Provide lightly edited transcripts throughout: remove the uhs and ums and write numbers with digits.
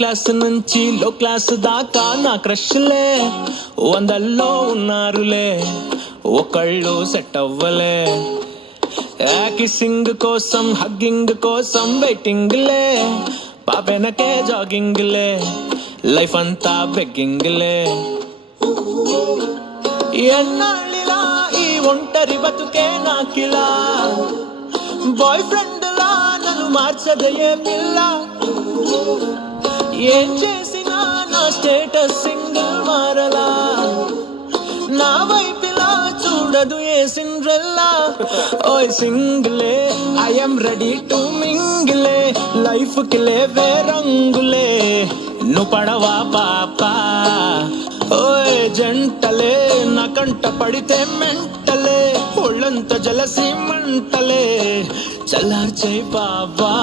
Class నుంచి లో class దాకా నా క్రష్లే వందల్లో ఉన్నారులే, ఒకళ్ళు సెట్ అవ్వలే. కిస్సింగ్ కోసం హగ్గింగ్ కోసం వెయిటింగ్లే, పాపెనకే జాగింగ్లే, లైఫ్ అంతా బెగ్గింగ్లే. ఎన్నాళ్ళిలా ఈ ఒంటరి బతుకే నాకిలా, బాయ్ ఫ్రెండ్ లా నన్ను మార్చదయే పిల్ల. ఏం చేసినా నా స్టేటస్ సింగిల్ మారలా, నా వైపిలా చూడదు ఏ సిండ్రెల్లా. ఓయ్ సింగిలే ఐఎమ్ రెడీ టు మింగిలే, లైఫ్ కి లేవే రంగులే, నువ్వు పడవా పాపా. ఓయ్ జంటలే నా కంట పడితే మెంటలే, ఒళ్ళంత జలసి మంటలే, చల్లార్చే బాబా.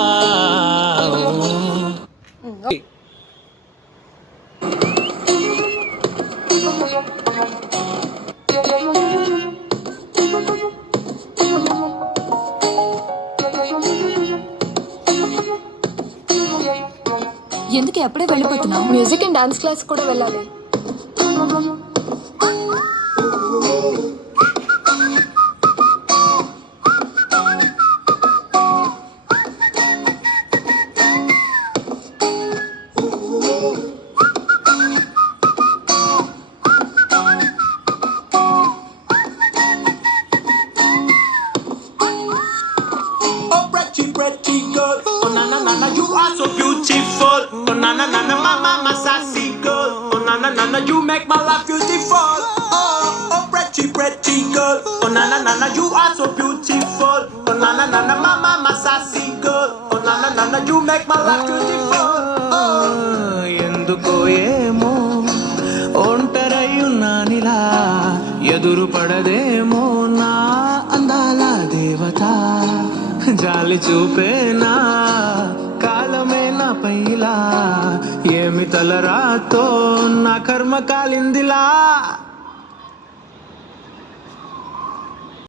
ఎందుకు ఎప్పుడే వెళ్ళిపోతున్నావు? మ్యూజిక్ అండ్ డాన్స్ క్లాస్ కూడా వెళ్ళాలి. Pretty girl, oh na na na na, you are so beautiful. Oh na na na na, mama, my sassy girl. Oh na na na na, you make my life beautiful. Oh pretty girl, oh na na na na, you are so beautiful. Oh na na na na, mama, my sassy girl. Oh na na na na, you make my life beautiful. ఎందుకో ఏమో ఒంటరయ్యున్నానిలా, ఎదురు పడదేమో నా అందాల దేవత. జాలి చూపేనా కాలమే నా పైలా, ఏమి తలరాతో నా కర్మ కాలిందిలా.